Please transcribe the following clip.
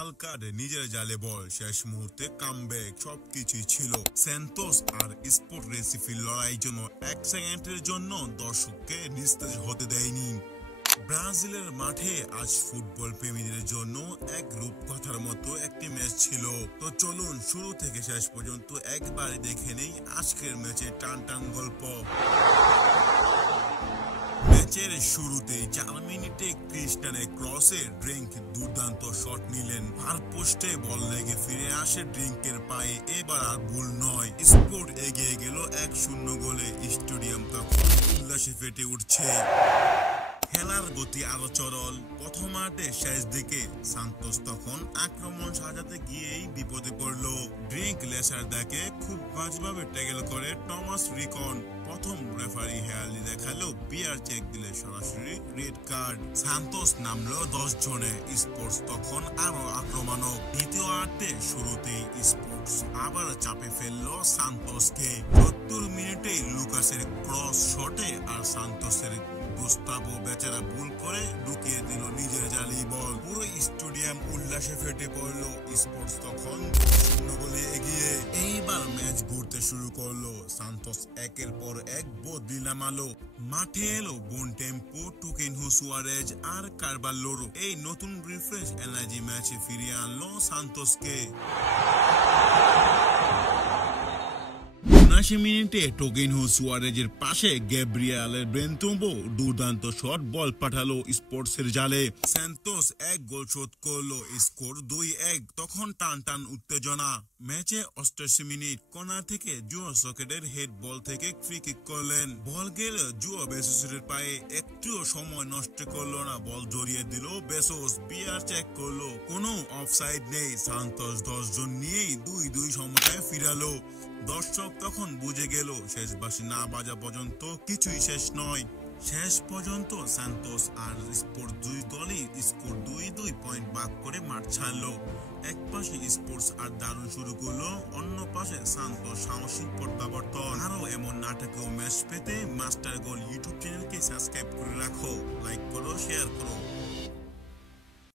আলকাড নিজের জালে বল, শেষ মুহূর্তে কামব্যাক, সবকিছুই ছিল। স্যান্টোস আর স্পোর্ট রেসিপির লড়াইয়ের জন্য 1 সেকেন্ডের জন্য দর্শককে নিস্তেজ হতে দেয়নি। ব্রাজিলের মাঠে আজ ফুটবল প্রেমীদের জন্য এক রূপকথার মতো একটি ম্যাচ ছিল। তো চলুন শুরু থেকে শেষ পর্যন্ত একবারে দেখে নেই আজকের ম্যাচের টান টান গল্প। ম্যাচের শুরুতেই 4 মিনিটে ক্রিস্টিয়ানের ক্রসে ড্রিঙ্ক দুর্দান্ত শট নিলেন। আর পোস্টে বল লেগে ফিরে আসে ড্রিঙ্কের পায়ে, এবার আর ভুল নয়। স্পোর্ট এগিয়ে গেল 1-0 গোলে। স্টেডিয়াম তখন উল্লাসে ফেটে উঠছে। খেলার গতি আরো চরল। প্রথমার্ধের শেষ দিকে সান্তোস তখন আক্রমণ সাজাতে গিয়েই বিপদে পড়ল। ড্রিঙ্ক লেসারদাকে খুব বাজেভাবে ট্যাকেল করে টমাস রিকন। প্রথম রেফারি হেয়ালি দেখালো, বিয়ার চেক দিলে সরাসরি রেড কার্ড। সান্তোস নামলো 10 জনে। স্পোর্টস তখন আরো আক্রমণক। দ্বিতীয়ার্ধে শুরুতেই স্পোর্টস আবার চাপে ফেললো সান্তোসকে। 70 মিনিটে লুকাসের ক্রস শটে আর সান্তোসের গুস্তাভো বেচারা ভুল করে ঢুকিয়ে দিল নিজের জালি বল। পুরো স্টেডিয়াম উল্লাসে ফেটে পড়লো। স্পোর্টস তখন 0 গোলে এগিয়ে। এইবার ম্যাচ ঘুরতে শুরু করলো। সান্তোস একের পর এক বদলি নামালো। মাঠে এলো বোনটেম্পো, টুকেনহো, সুয়ারেজ আর কারবাল্লোরো। এই নতুন রিফ্রেশ এনার্জি ম্যাচে ফিরিয়ে আনলো সান্তোসকে। 79 মিনিটে টোকেনহো সুয়ারেজের পাশে গ্যাব্রিয়েলের ব্রেনতুম্বো দুর্দান্ত শট বল পাঠালো স্পোর্টসের জালে। সান্তোস 1 গোল শোধ করলো। স্কোর 2-1। তখন টান টান উত্তেজনা। ম্যাচে 88 মিনিট কর্নার থেকে জুয়া সকেটের হেড বল থেকে ফ্রি কিক করলেন। বল গেল জুয়া বেসোসের পায়ে। একটুও সময় নষ্ট করলো না, বল জড়িয়ে দিল বেসোস। বিয়ার চেক করলো, কোনো অফসাইড নেই। সান্তোস 10 জন নিয়েই 2-2 সমতায় ফিরালো। দর্শক তখন বুঝে গেল শেষ বাঁশি না বাজা পর্যন্ত কিছুই শেষ নয়। শেষ পর্যন্ত সান্তোস আর স্পোর্টস দুই দলই স্কোর 2-2 পয়েন্ট ভাগ করে মাঠ ছাড়লো। এক পাশে স্পোর্টস আর দারুণ শুরু করলো, অন্য পাশে সান্তোস সাহসিক প্রত্যাবর্তন। আরো এমন নাটকীয় ম্যাচ পেতে মাস্টার গোল ইউটিউব চ্যানেলকে সাবস্ক্রাইব করে রাখো, লাইক করো, শেয়ার করো।